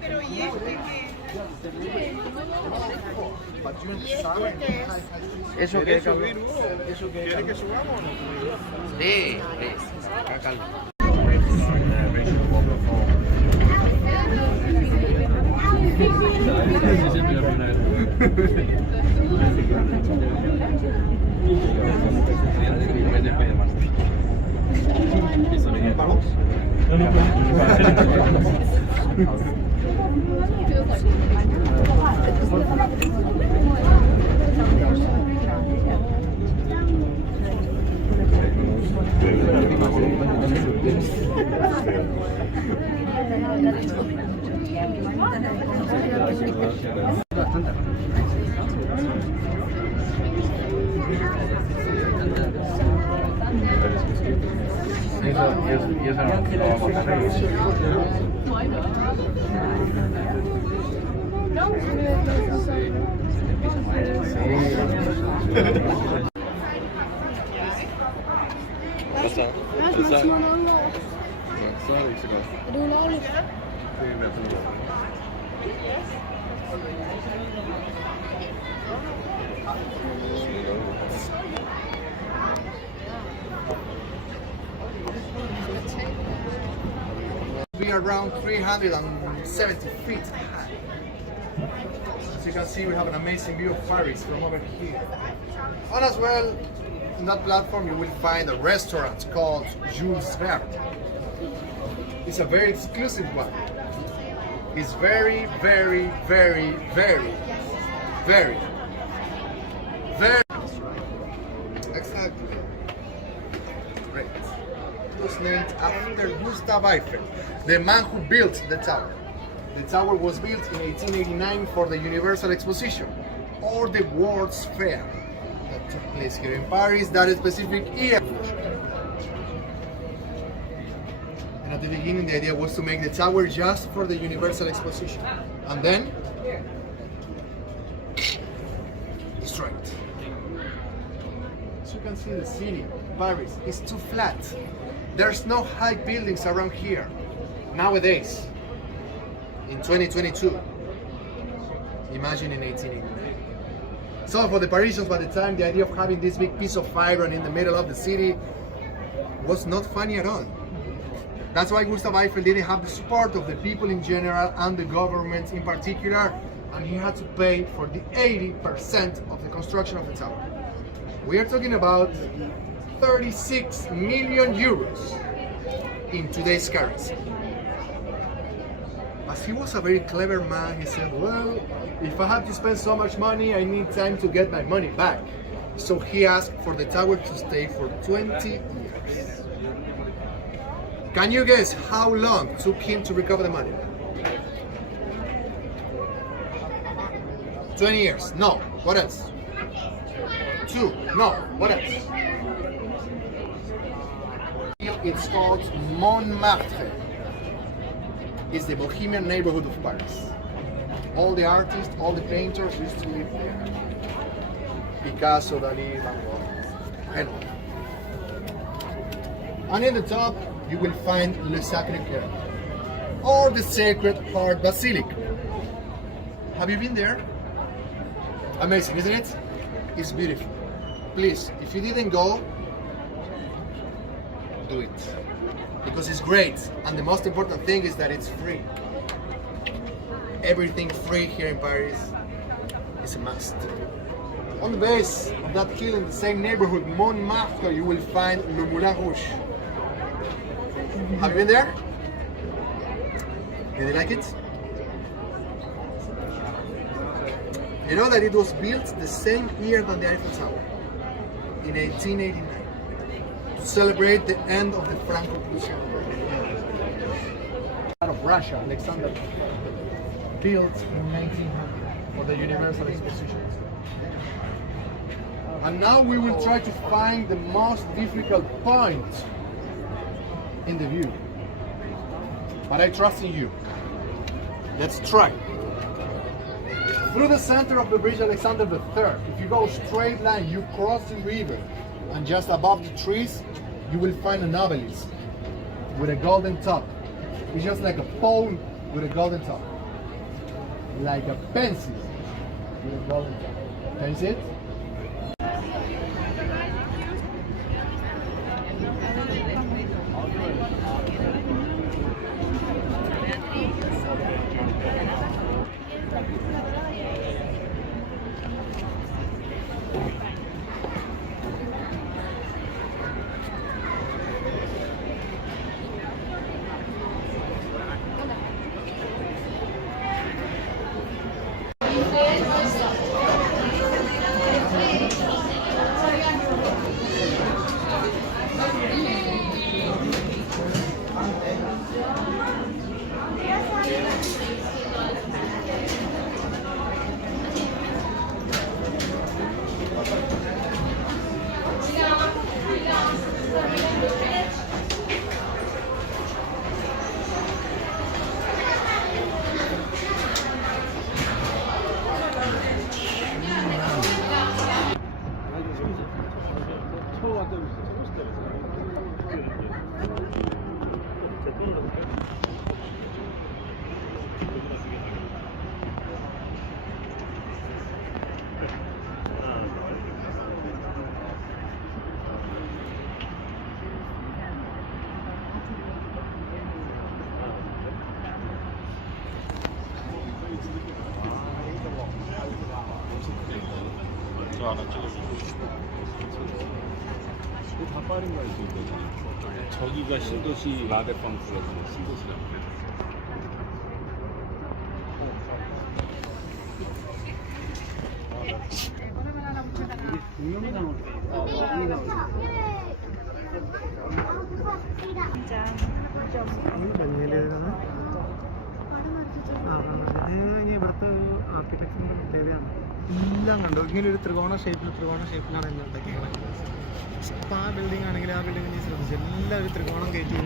Pero ¿y este qué? ¿Eso qué, cabrón? ¿Quieres que subamos o no? Sí, acá calma. ¿Vamos? Y eso no vamos a hacer. Be around 370 feet high. As you can see, we have an amazing view of Paris from over here. And as well, in that platform you will find a restaurant called Jules Verne. It's a very exclusive one. It's very, very, very, very, very, very. Exactly. Great. It was named after Gustav Eiffel, the man who built the tower. The tower was built in 1889 for the Universal Exposition, or the World's Fair, that took place here in Paris that specific year. And at the beginning, the idea was to make the tower just for the Universal Exposition, and then destroy it. As you can see, the city, Paris, is too flat. There's no high buildings around here nowadays. In 2022, imagine in 1889. So for the Parisians, by the time, the idea of having this big piece of iron in the middle of the city was not funny at all. That's why Gustav Eiffel didn't have the support of the people in general and the government in particular, and he had to pay for the 80% of the construction of the tower. We are talking about 36 million euros in today's currency. As he was a very clever man, he said, well, if I have to spend so much money, I need time to get my money back. So he asked for the tower to stay for 20 years. Can you guess how long it took him to recover the money? 20 years. No. What else? 2. No. What else? It's called Montmartre. It's the Bohemian neighborhood of Paris. All the artists, all the painters used to live there. Picasso, Dalí, Van Gogh, and all. And in the top, you will find Le Sacré-Cœur, or the Sacred Heart Basilica. Have you been there? Amazing, isn't it? It's beautiful. Please, if you didn't go, do it. Because it's great, and the most important thing is that it's free. Everything free here in Paris is a must. On the base of that hill in the same neighborhood, Montmartre, you will find Le Moulin Rouge. Have you been there? Did you like it? You know that it was built the same year than the Eiffel Tower, in 1889, to celebrate the end of the Franco-Prussian War. Out of Russia, Alexander built in 1900 for the Universal Exposition. And now we will try to find the most difficult point in the view. But I trust in you. Let's try. Through the center of the bridge Alexander III, if you go straight line, you cross the river, and just above the trees, you will find an obelisk with a golden top. It's just like a phone with a golden top. Like a pencil with a golden top. Can you see it? 저 하나 찍어주고. 다 빠른 거야 지금. 저기가 신도시 라데팡스가 신도시라. ഇനി ഇവിടുത്തെ ആർക്കിടെക്ചറിൻ്റെ പ്രത്യേകതയാണ് എല്ലാം കണ്ടു ഇങ്ങനെ ഒരു ത്രികോണ ഷേപ്പിലാണ് എല്ലാം ഉണ്ടാക്കിയത് സ്പാ ബിൽഡിംഗ് ആണെങ്കിൽ ആ ബിൽഡിംഗ് നീ ശ്രദ്ധിച്ചു എല്ലാവരും ത്രികോണം കയറ്റി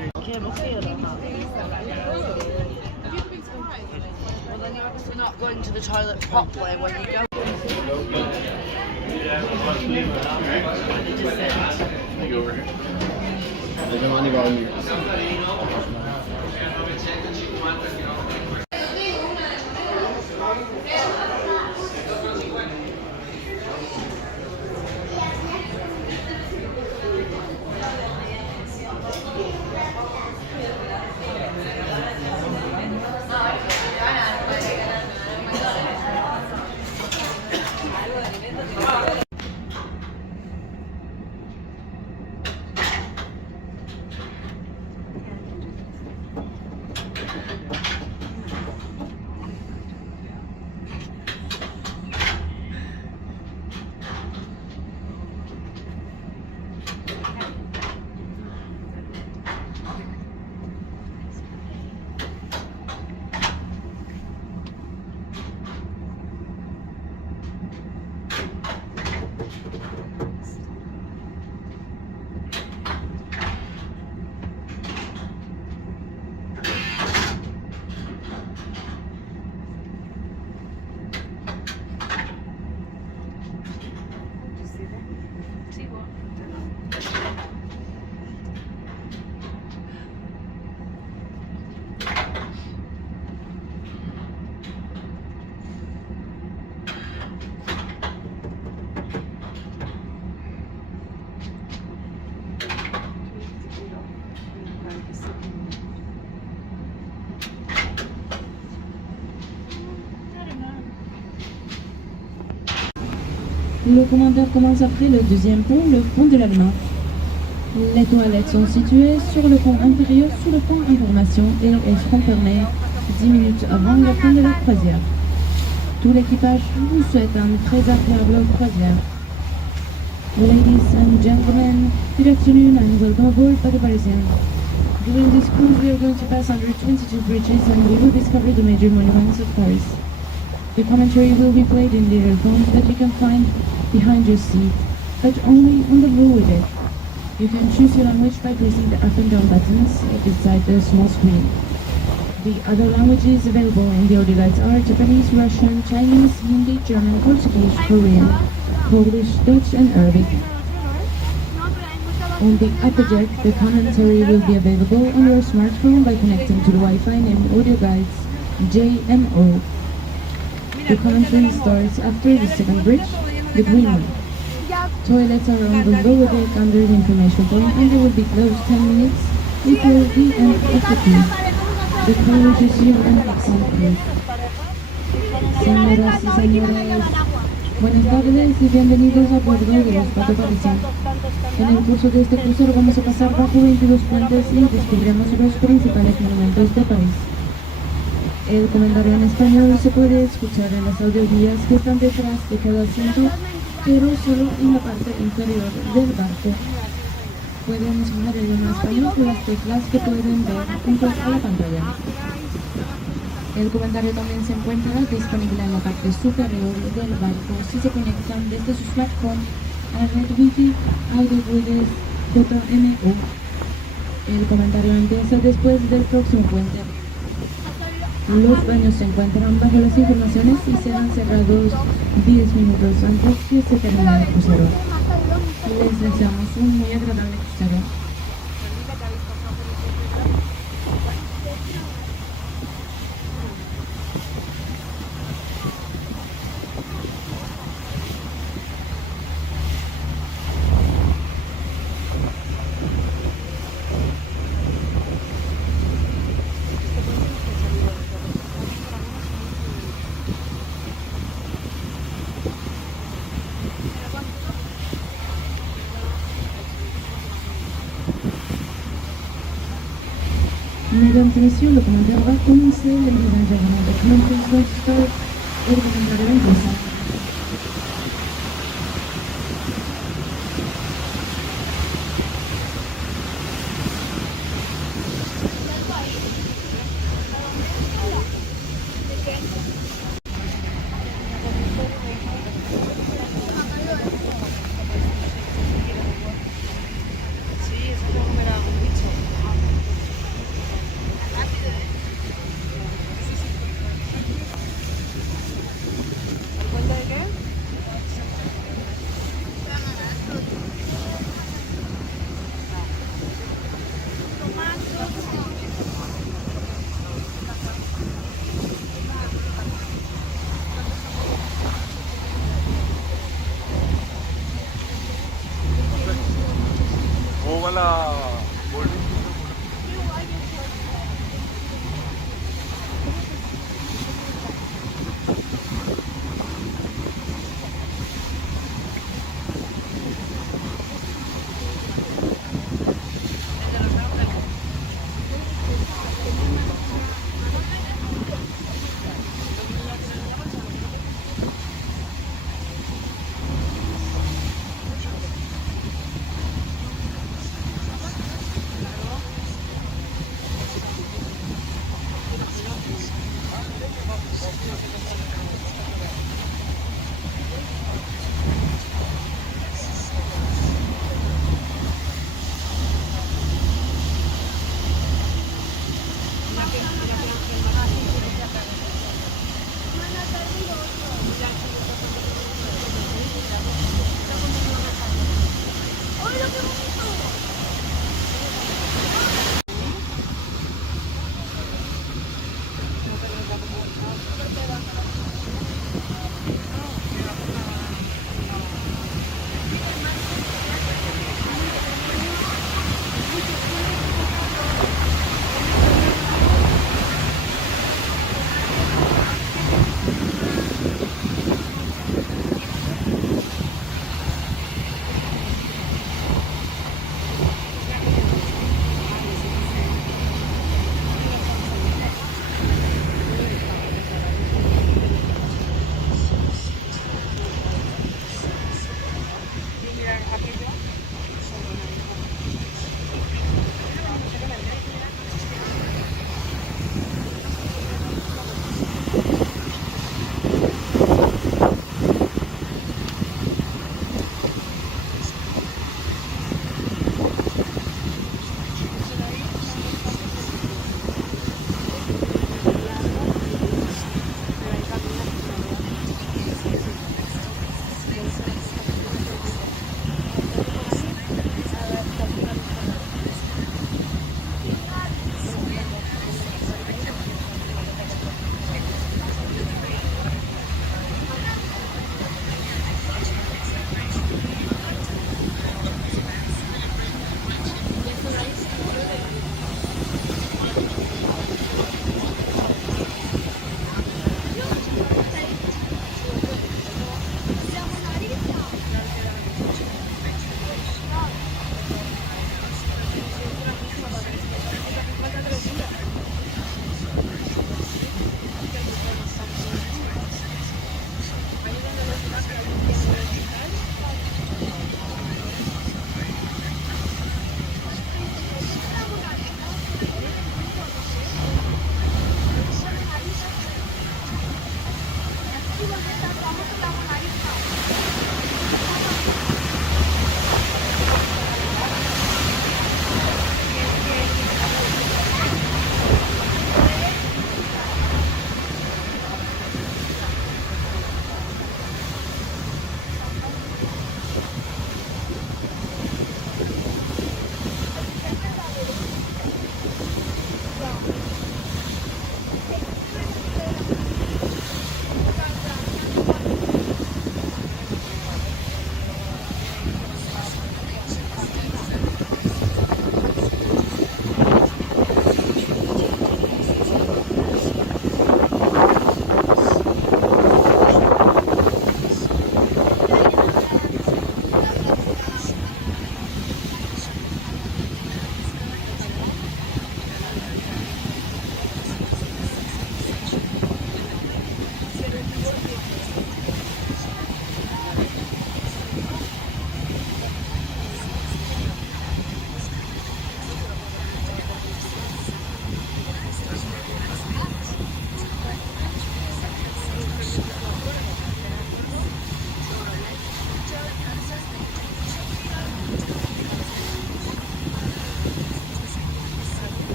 Le commandeur commence après le deuxième pont, le pont de l'Allemagne. Les toilettes sont situées sur le pont inférieur sous le pont information et elles seront fermées 10 minutes avant la fin de la croisière. Tout l'équipage vous souhaite une très agréable croisière. Ladies and gentlemen, good afternoon and welcome aboard by the Parisian. During this cruise we are going to pass under 22 bridges and we will discover the major monuments of Paris. The commentary will be played in the earphone that you can find behind your seat, but only on the lower deck. You can choose your language by pressing the up and down buttons beside the small screen. The other languages available in the audio guides are Japanese, Russian, Chinese, Hindi, German, Portuguese, Korean, Polish, Dutch and Arabic. On the Applejack, the commentary will be available on your smartphone by connecting to the Wi-Fi named Audio Guides J and O. The commentary starts after the second bridge, the green one. Toilets are on the lower deck under the information point and they will be closed 10 minutes before the end of the tour. The crew wishes you an excellent cruise. Señoras y señores, buenas tardes y bienvenidos a bordo del Espacio Parisien. En el curso de este crucero vamos a pasar bajo 22 puentes y descubriremos los principales monumentos de París. El comentario en español se puede escuchar en las audioguías que están detrás de cada asiento, pero solo en la parte inferior del barco. Pueden sugerir en español con las teclas que pueden ver junto a la pantalla. El comentario también se encuentra disponible en la parte superior del barco si se conectan desde su smartphone a la red Wi-Fi Audioguides JMO. El comentario empieza después del próximo puente. Los baños se encuentran bajo las informaciones y serán cerrados 10 minutos antes que se termine el crucero. Les deseamos un muy agradable crucero. Mesdames et messieurs, le commentaire va commencer. Les intervenants de commentaires vont start et le commentaire va commencer.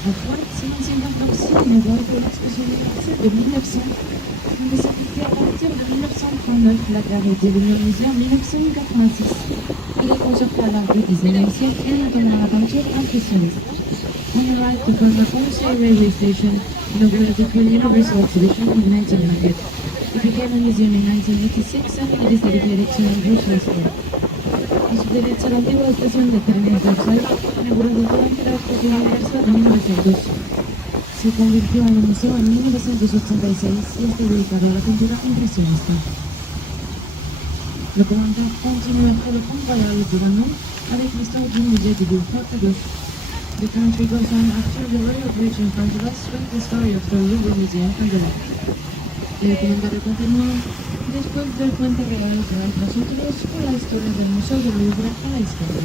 À Pointe, c'est l'ancienne gare d'Orsay, une voie de l'exposition universelle de 1900. Elle est certifiée à partir de 1939. La gare est devenue un musée en 1986. Elle est conçue à l'art du 19e siècle et notamment à la peinture impressionniste. On arrived to from the Conseil railway station, inaugurated the Universal Exhibition in 1900. It became a museum in 1986 and it is dedicated to Bruce Westwood. En su derecha a la antigua estación de trenes de Eiffel, inaugurado durante la Exposición Universal de 1902. Se convirtió en un museo en 1986 y está dedicado a la pintura impresionista. Le commandant continue après le pont royal du Vanon avec l'histoire du musée du Louvre à gauche. The country goes on after the royal bridge in front of us with the story of the Louvre Museum on the left. El comentario continúa después del puente real tras nosotros con la historia del Museo del Louvre a la izquierda.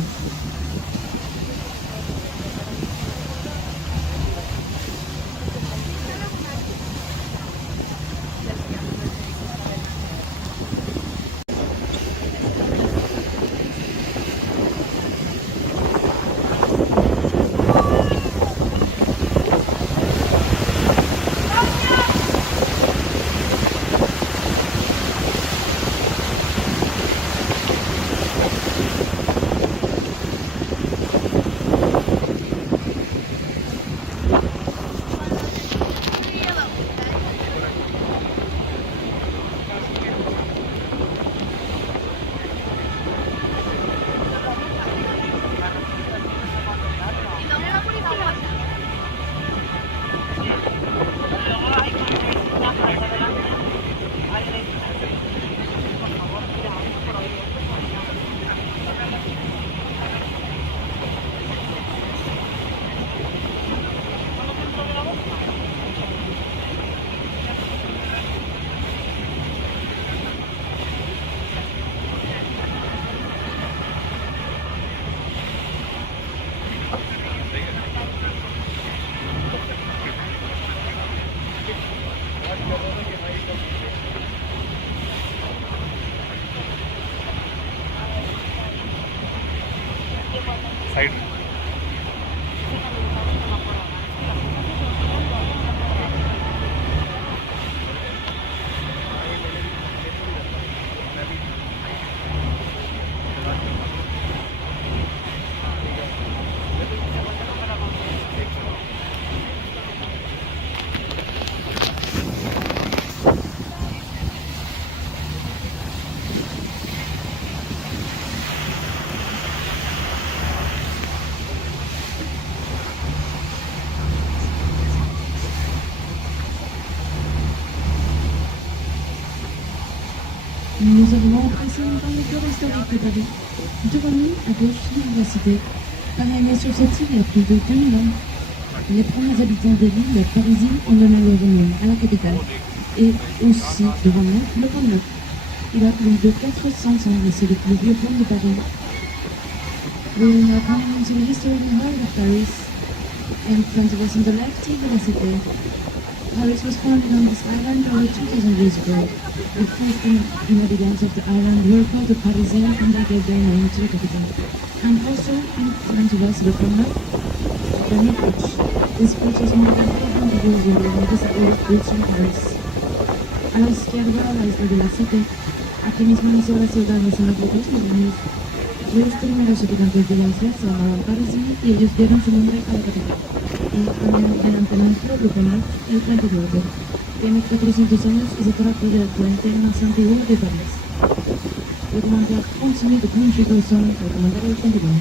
Nous arrivons au précédent dans le cœur historique de Paris. Devant nous, à gauche, l'université. Pareil, sur cette île, il y a plus de 2000 ans. Les premiers habitants des villes parisiennes ont donné leur nom à la capitale. Et aussi, devant nous, le pont Neuf. Il a plus de 400 ans et c'est le plus vieux pont de Paris. We are now coming into the historical heart of Paris. In front of us on the left, Université. Paris was founded on this island over 2,000 years ago. The first inhabitants of the island were called the Parisians and they gave their name to the capital. And also in front of us, the pont Neuf, the new bridge. This bridge is more than 400 years old and it is the oldest bridge in Paris. A la izquierda, a la isla de la Cité. Aquí mismo nació la ciudad de Seine de los primeros habitantes de la isla se llamaban Parisiens y ellos dieron su nombre a la capital. Y delante nuestro, le ponemos el puente de Eiffel. Tiene 400 años y se trata del puente más antiguo de París. Le commentaire continue de plonger au sol pour commander le continent.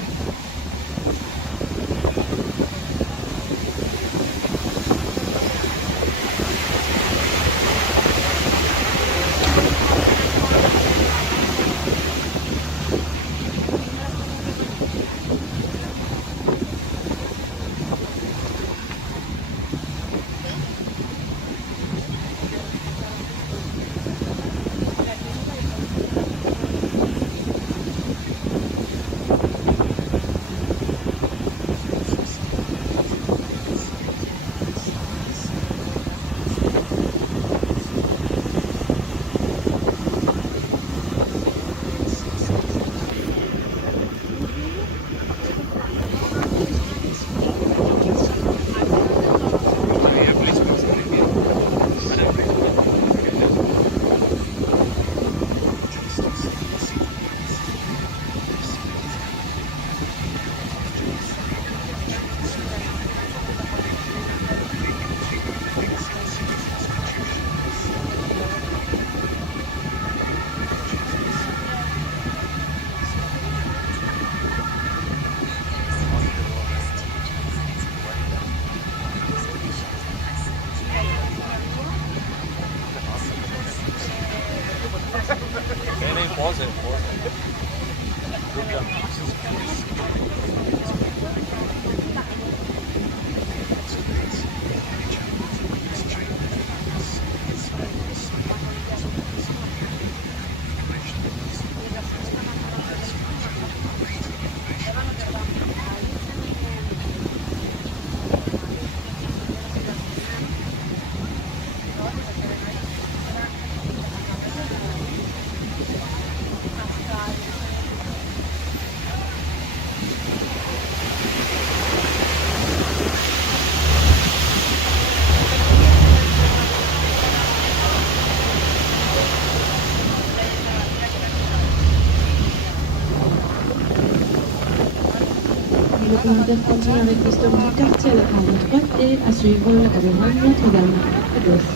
Le commentaire continue avec l'histoire du quartier à droite et à suivre la cathédrale Notre-Dame à gauche.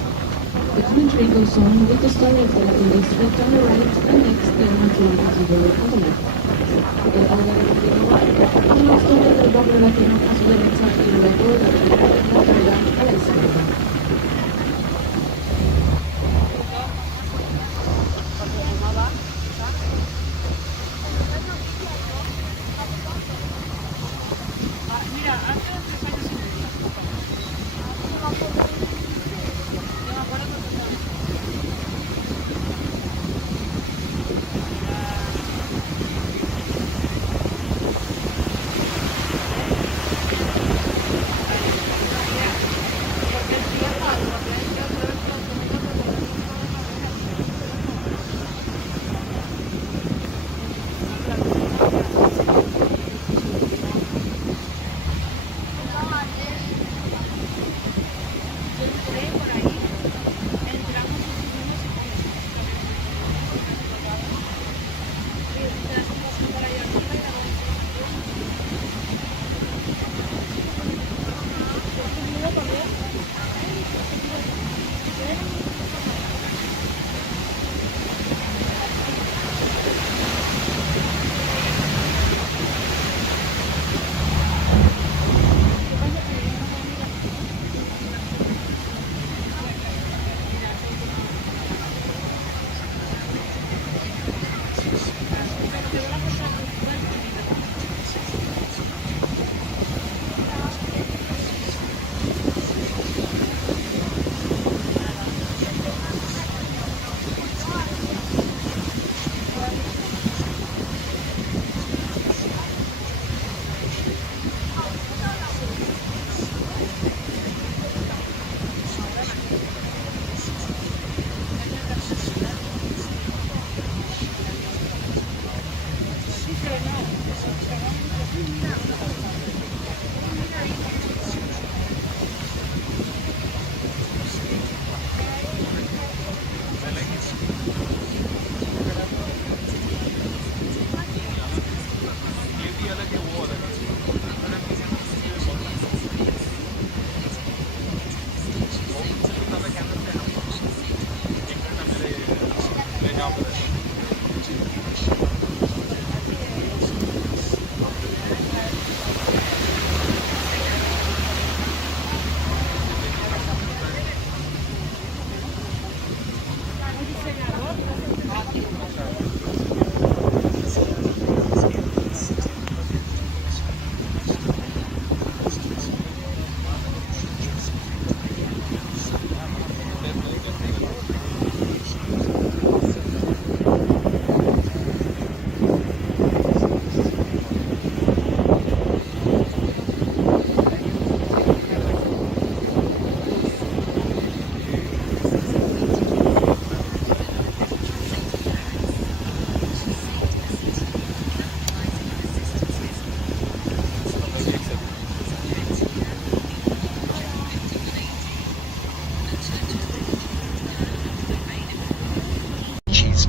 The commentary goes on with the story of the Latin district on the right and next the natural cathedral on the left. Con la storia del borgo latino a su derecha y luego la catedral Notre-Dame a la izquierda.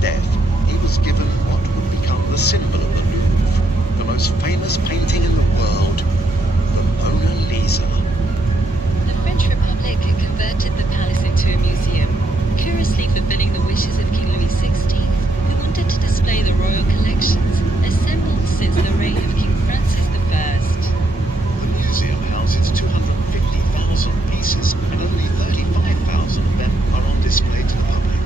Death, he was given what would become the symbol of the Louvre, the most famous painting in the world, the Mona Lisa. The French Republic converted the palace into a museum, curiously fulfilling the wishes of King Louis XVI, who wanted to display the royal collections assembled since the reign of King Francis I. The museum houses 250,000 pieces, and only 35,000 of them are on display to the public.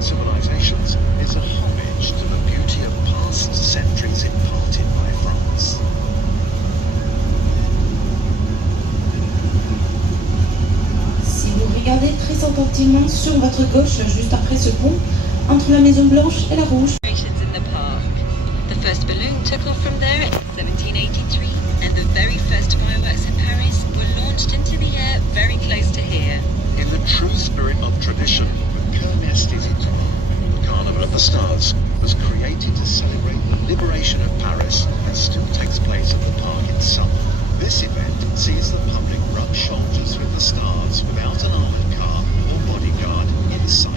Civilizations is a homage to the beauty of past centuries imparted by France. Si vous regardez très attentivement sur votre gauche, juste après ce pont, entre la Maison Blanche et la Rouge. In the park. The first balloon took off from there in 1783, and the very first fireworks in Paris were launched into the air very close to here. In the true spirit of tradition, the Kermesse des Étoiles, Carnival of the Stars, was created to celebrate the liberation of Paris and still takes place at the park in summer. This event sees the public rub shoulders with the stars without an armoured car or bodyguard in sight.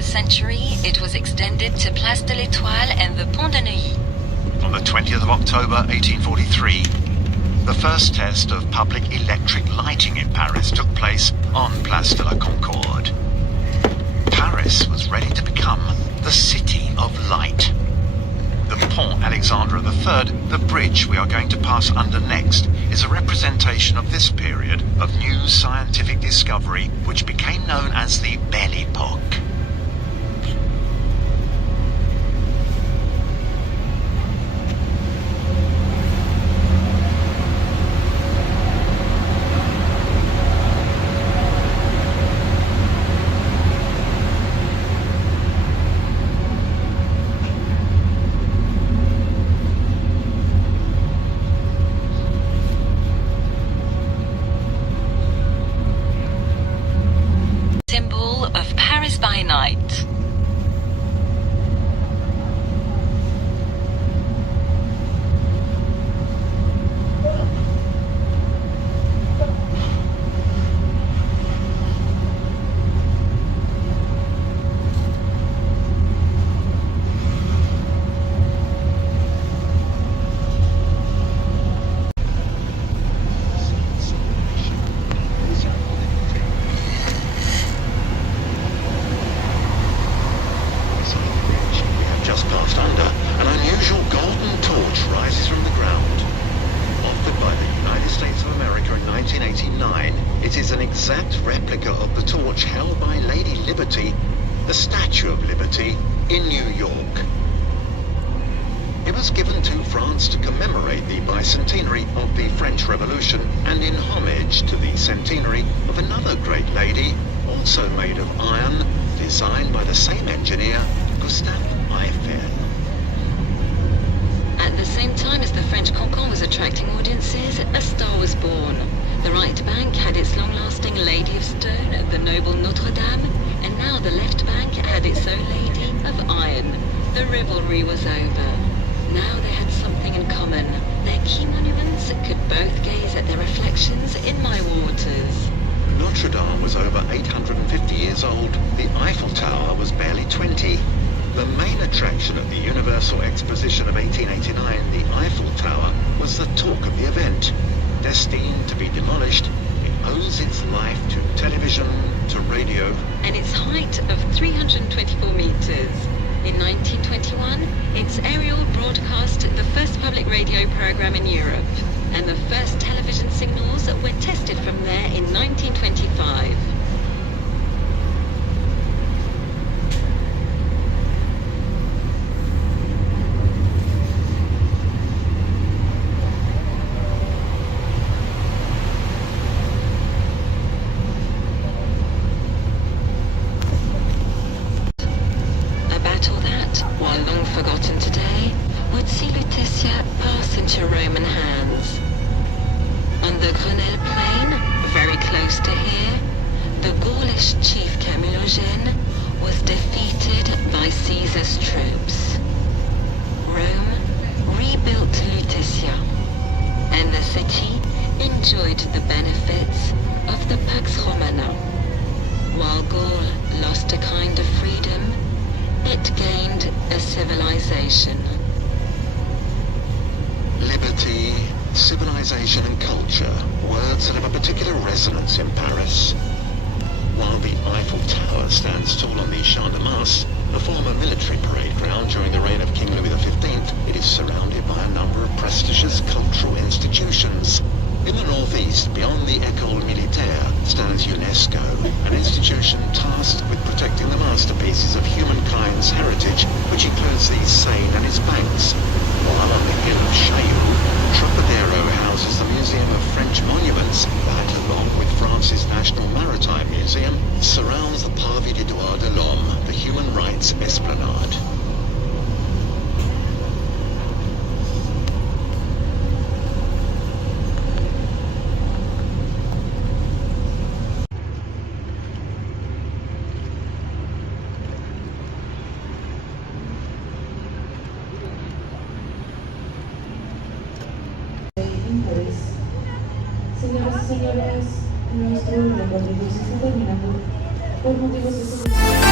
Century, it was extended to Place de l'Étoile and the Pont de Neuilly. On the 20th of October 1843, the first test of public electric lighting in Paris took place on Place de la Concorde. Paris was ready to become the city of light. The Pont Alexandre III, the bridge we are going to pass under next, is a representation of this period of new scientific discovery which became known as the Belle Époque. Symbol of Paris by night. Just past under, an unusual golden torch rises from the ground. Offered by the United States of America in 1989, it is an exact replica of the torch held by Lady Liberty, the Statue of Liberty, in New York. It was given to France to commemorate the bicentenary of the French Revolution and in homage to the centenary of another great lady, also made of iron, designed by the same engineer, Gustave Eiffel. At the same time as the French Cancan was attracting audiences, a star was born. The right bank had its long-lasting Lady of Stone, the noble Notre Dame, and now the left bank had its own Lady of Iron. The rivalry was over. Now they had something in common. Their key monuments could both gaze at their reflections in my waters. Notre Dame was over 850 years old. The Eiffel Tower was barely 20. The main attraction of the Universal Exposition of 1889, the Eiffel Tower, was the talk of the event. Destined to be demolished, it owes its life to television, amateur radio. and its height of 324 meters. In 1921, its aerial broadcast the first public radio program in Europe, and the first television signals were tested from there in 1925. A battle that, while long forgotten today, would see Lutetia pass into Roman hands. On the Grenelle plain, very close to here, the Gaulish chief Camulogène was defeated by Caesar's troops. Rome rebuilt Lutetia, and the city enjoyed the benefits of the Pax Romana. While Gaul lost a kind of freedom, it gained a civilization. Liberty, civilization and culture, words that have a particular resonance in Paris. While the Eiffel Tower stands tall on the Champ de Mars, the former military parade ground during the reign of King Louis XV, it is surrounded by a number of prestigious cultural institutions. In the northeast, beyond the École Militaire, stands UNESCO, an institution tasked with protecting the masterpieces of humankind's heritage, which includes the Seine and its banks. While on the hill of Chaillot, Trocadero houses the Museum of French Monuments that, along with France's National Maritime Museum, surrounds the Parvis des Droits de l'Homme, the human rights esplanade. Señoras y señores, nuestro recorrido se está terminando por motivos de seguridad.